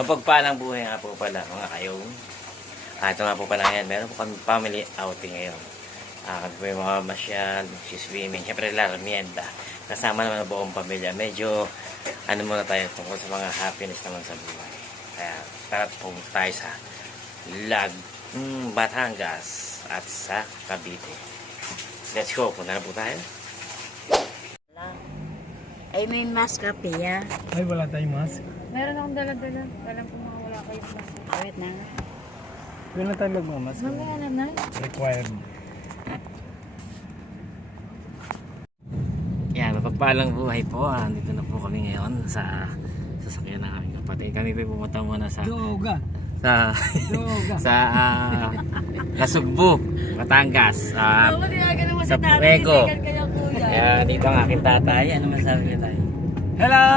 Mapagpalang buhay nga po pala mga kayong. Ito nga po pala yan. Meron po kami family outing ngayon. Kami po yung mga masyal, swimming, syempre laramienda. Kasama naman ang buong pamilya. Medyo ano muna tayo tungkol sa mga happiness naman sa buhay. Kaya tara po tayo sa Batangas at sa Cavite. Let's go. Punta na po tayo. Ay, may mask ka, Pia. Ay, wala tayong mask. Meron akong dala-dala. Alam ko mga wala kayong mask. Wait na. Wala na tayo magmamask. Mamaya naman. Required. Yan, mapagpalang buhay po. Dito na po kami ngayon sa sasakyan ng aming kapatid. Kami po pumunta muna sa Doga. sa Doga. sa Nasugbu, Batangas. Naman sa Puego. Kaya dito ang aking tatay. Ano masabi ko tayo? Hello!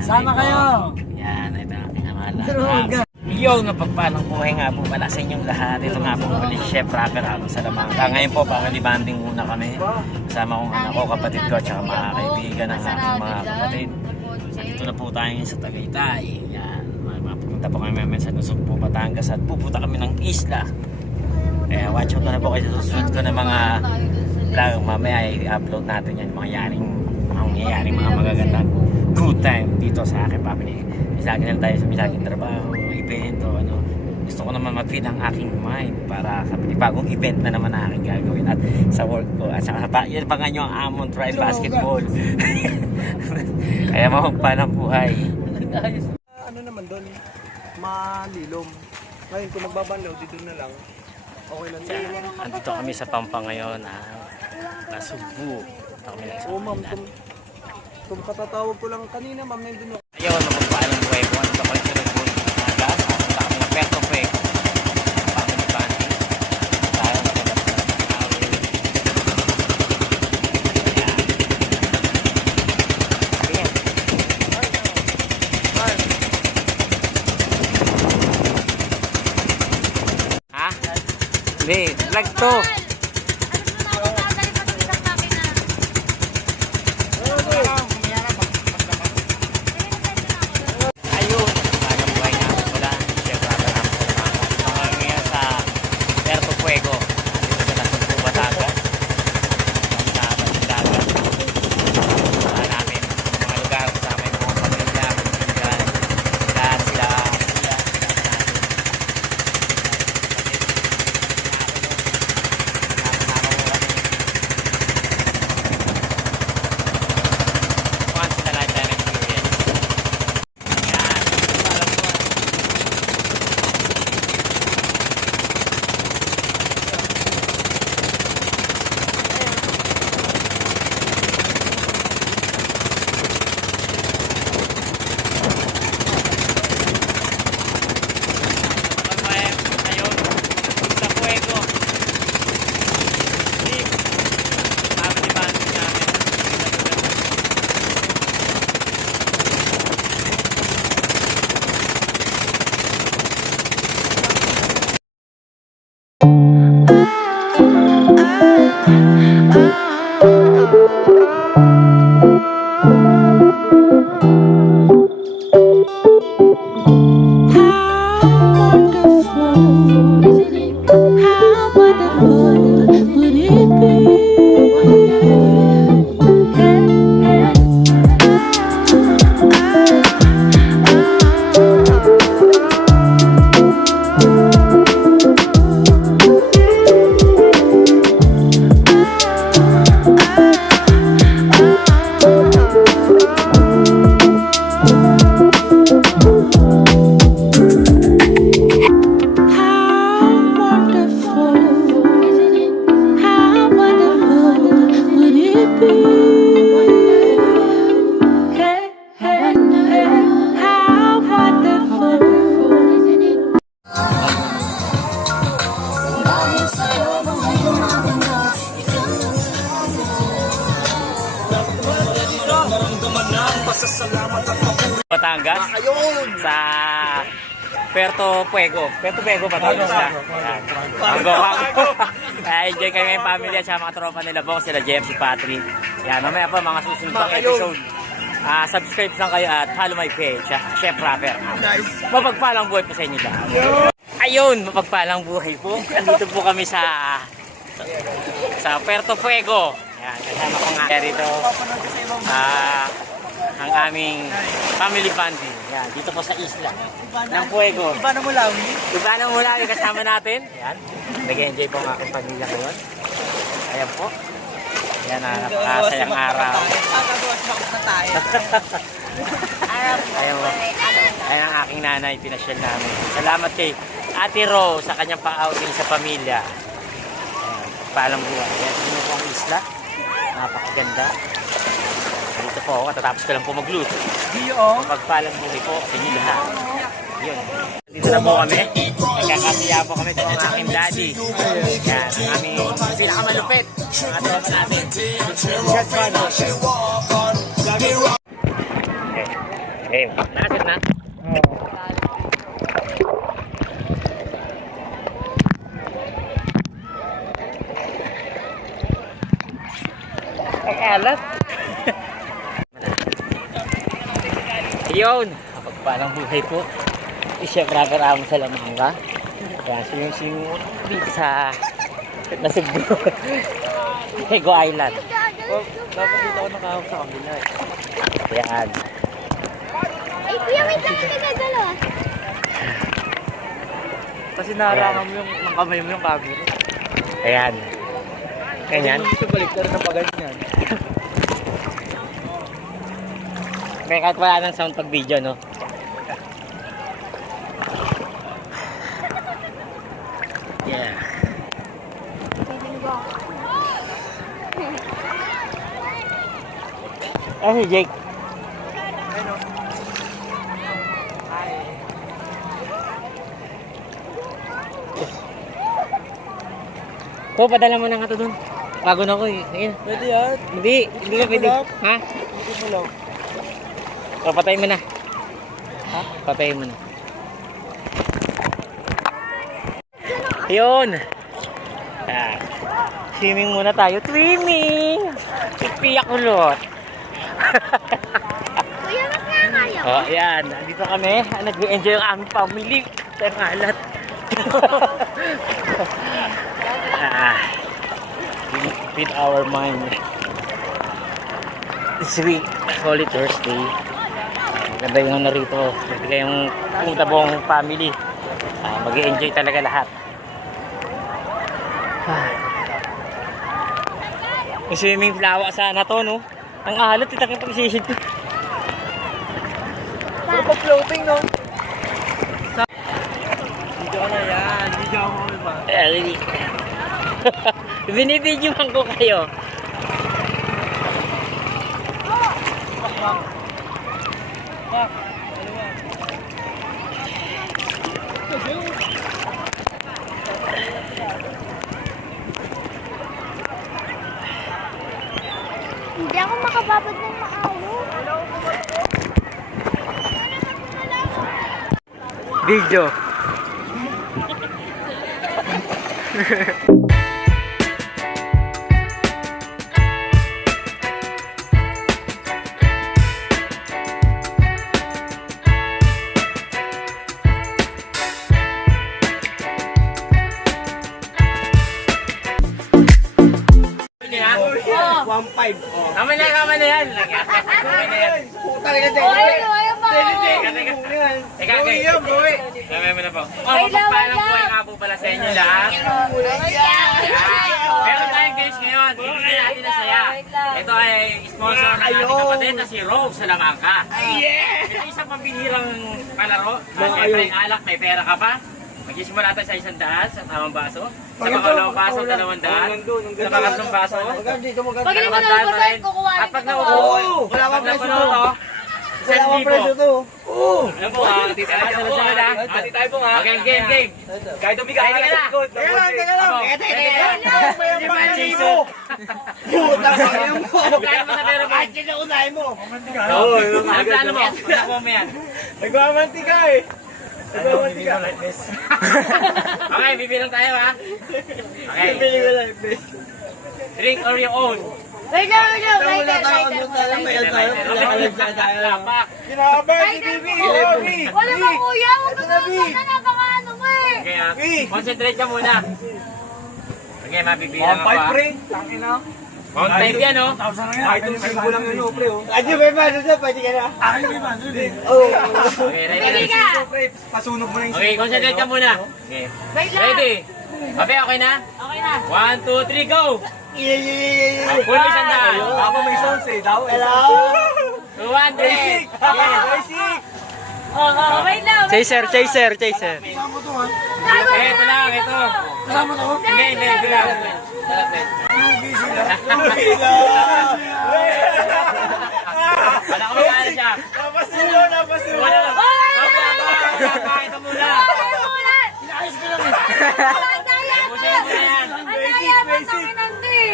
Sama kayo! Yan, ito ang aking amalan. Droga. Yo, napagpalang buhay nga po pala sa inyong lahat. Ito nga po muli, Chef Rapper Amos Salamangka. Ngayon po, family banding muna kami. Kasama kong anak ko, kapatid ko, at saka mga kaibigan ng aking mga kapatid. Dito na po tayo ngayon sa Tagaytay. Yan, mapupunta po kami mamaya sa Nasugbu, Batangas at pupunta kami ng isla. Kaya watch out na po kayo sa susunod ko ng mga vlog. Mamaya i-upload natin yan, mangyayaring mga magagandang good time dito sa aking family. Misagin na tayo sa misagin trabaho, event o ano. Gusto ko naman mag-feed ang aking mind para sa bagong event na naman na aking gagawin at sa work ko. At saka yan pa nga nyo ang Amon Tribe Basketball. Kaya mapagpalang buhay. Ano naman doon? Malilom. Ngayon, kung magbabanlaw, dito na lang. Okay lang din. Andito kami sa Pampa ngayon. Nasugbu. Oo, ma'am. Kung katatawag ko lang kanina, ma'am, nandun ako. Ayaw, mapagpaalang buhay ko. Andito ko yung sinugbo ng Batangas. Punta kami ng Puerto Puego. Family banding. Tayo magandang ha? Hindi, vlog to. Ayun, parang buhay nga ako pala. Chef Rapper Amos Salamangka. Dito nga ngayon sa Puerto Puego. Dito sa Nasugbu, Batangas. Ang tama ng dagat. Saan namin mga lugar kasama yung mga pamilya, kaibigan. Lahat sila once in a lifetime experience. Yan. Ayun, sa Puego. Deep. Family banding namin. How wonderful would it be? Batangas sa Puerto Puego. Puerto Puego, Batangas na. Yan. Ang gawa ko. Enjoy kami yung family at sa mga tropa nila Bong, sila Jeff, si Patrick. Yan, mamaya pa mga susunod pang episode. Subscribe lang kayo at follow my page, Chef Rapper. Mapagpalang buhay po sa inyo lahat. Ayun, mapagpalang buhay po. Andito po kami sa Puerto Fuego. Yan, kasama ko nga rito. Ang aming family bonding. Yan, dito po sa isla ng Fuego. Iba na mo lang. Iba na mula yung kasama natin. Yan, nag-enjoy po ang aking pamilya ngayon. Ayan po. Yan, napakasayang araw. Ayan po. Ayan ang aking nanay, pinasyal namin. Salamat kay Ate Rose sa kanyang pang-outing sa pamilya. Ayan, paalam buwan. Ayan, dito po ang isla. Napakaganda. Dito po ako, katatapos ko lang po magluto. Pagpalang buhay po sa inyo lahat. Yun. Dito na po kami. Nagkakasiya po kami ito ang aking daddy. Yan, ang aming pinakamalupit. Ang tropa natin. Okay. Nakasit na. Ay, alat. Yun, kapagpalang buhay po. Chef Rapper Amo sa Lamanga. Kaya siyong dito sa Nasugbo. Hego Island. Dapat dito ako nakahawak sa kanila eh. Yan. Ay, kuya, wait lang, nagagalo. Kasi naharangan mo yung ng kamay mo yung camera. Ayan. Ganyan. Hindi siya balik na paganyan. Kaya kahit wala ng sound pag video, no? Yeah. Si Jake. So, padala mo na nga ito dun. Bago na ko eh. Ayun. Pwede yan. Hindi ka pwede. Ha? Hindi mo lang. O, patayin mo na. Ha? Patayin mo na. Yun. Ah. Swimming muna tayo. Swimming! Ipiyak ulot. Kuya, mas nga kayo. Oh, yan. Nandito kami. Nag-enjoy ang aming family. Sa ngalat. Feed our mind. This week, Holy Thursday. Maganda yung narito. Pwede kayong pumunta buong family. Mag-i-enjoy talaga lahat. Yung swimming lawa sana to, no? Ang alat, itakip pag-isisid ko. Pero pag floating, no? Video ko na yan. Video ko kami ba? Binibidyohan ko kayo. Hindi ako makababad ng maayos. Video. Kami na yan. Putang ina din. Ayaw pa! Teka, Gamay mo na po. Magpapalang buhay nga po pala sa inyo lahat. Meron tayong games ngayon. Bibigyan natin na saya. Ito ay sponsor ng ating kapatid na si Rose sa Lamangka. Ito isang pambihirang palaro. Siyempre, alak, may pera ka pa. Mag-isimula tayo sa 100 sa tamang baso. Sa pangalawang baso, 200. Sa pangatlong baso, Pag hindi mo na pa sir, kukuha at pag naupo, Wala pang presyo to. Wala pang presyo to. Ano po ha? Sunod-sunod ha? Ati tayo po nga. Okay, game. Kahit umiga ka na sa likod. Teka lang. Di ba, Jason? Putang ina mo. Ano kaya mo sa pera mo? Ay, unahin mo. Ano mo? Ano mo yan? Nagmamanti ka eh. Okay, bibilang tayo ha. Okay. Drink or your own. Wait lang. Kinakabahan si Bibi. Wala ba kuya? Huwag ka na napaka-ano mo eh. Okay ha. Concentrate ka muna. Okay, mabibilang ako ha. Tangina. Count 5 yan oh. Kahit yung singko lang yun, pre. Ano ba ba? Ano pwede ka na? Okay, ready Ready ka. ka? Pre, pasunog mo na yung Okay, concentrate ka muna. Okay. Wait lang. Ready? Okay na? Okay na. 1, 2, 3, go! Yeah. Full mission daan. Ako may sounds eh, daw. Hello? 200! Yes! Wait lang. Chaser. Okay, ito lang, ito. Hindi, ito lang. Malapit. Wala ko may ano siya. Napasulo. Wala lang. Ito muna. Pusin mo na yan.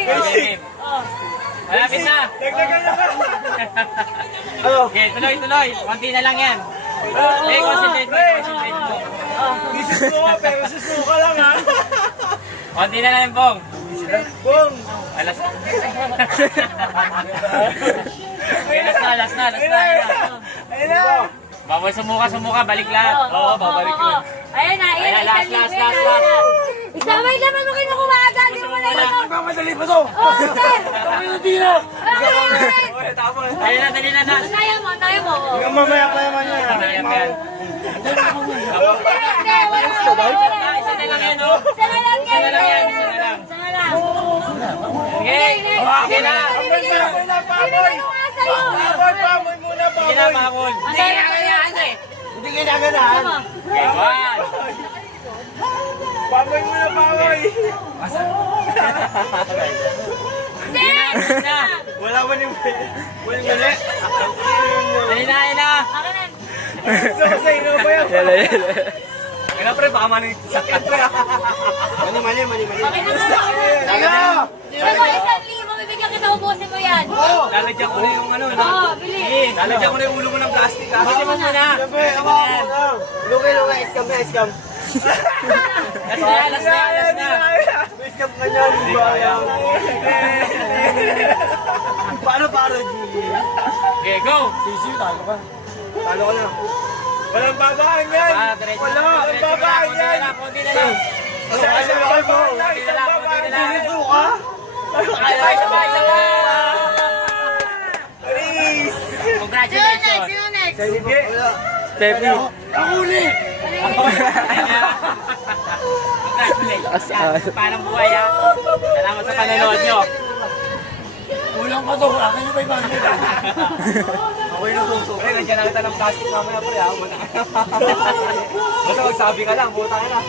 Okay. Malapit na. Dagdagan na. Okay, tuloy. Konti na lang yan. Okay, concentrate mo. Isusuka, pero susuka lang ha. Konti na lang yung bong. Bong. Alas na. Okay, last na. Ayun na. Bawal sumuka, balik lahat. Oo, babalik yun. Ayan na, Ayan, last. Isabay naman mo kinukuha agad. Hindi mo na ito. Mamadali pa to. Oo, sir. Ayun na, dali na. Tayo mo. Mamaya pa naman yan. Ayan, yan. Hindi, wala. Isa na lang yan, oh. Isa na lang yan. Isa na lang yan, isa na lang. Isa na lang. Okay, okay na. Pamoy na, pamoy. Pamoy muna, Sige na, pamoy. Pakul. Hindi ka naganahan. Okay, 1. Pamoy muna, pamoy. Sige na. Wala man yung mali. Dali na, ayun na. Sasay na ba yan? Kaya pre, baka mani sakit pre. Mali. Okay na. Ano, 1,000 bibigyan kita, ubusin mo yan. Lalagyan ko na yung ano. Oo, bili. Lalagyan ko na yung ulo mo ng plastic. Kasi mo muna. Siyempre, ako. Lugi, scam. Last na. May scam ka niyan, di ba? Paano para, G? Okay, go. Talo ko na. Walang babaan yan. Diretso Wala, na. walang babaan yan. Konti na lang. Isang babaan lang, Konti na isang lang. babaan Konti na lang. lang. Suka? Isa pa. Please. Congratulations. Sige. Pepe. Congratulations. Parang buhay ha. Salamat sa panonood nyo. Kulang pa to. Akin yung 500. Okay na kung suki. Nandiyan na kita ng plastic mamaya pre ha. Basta magsabi ka lang, puta ka na.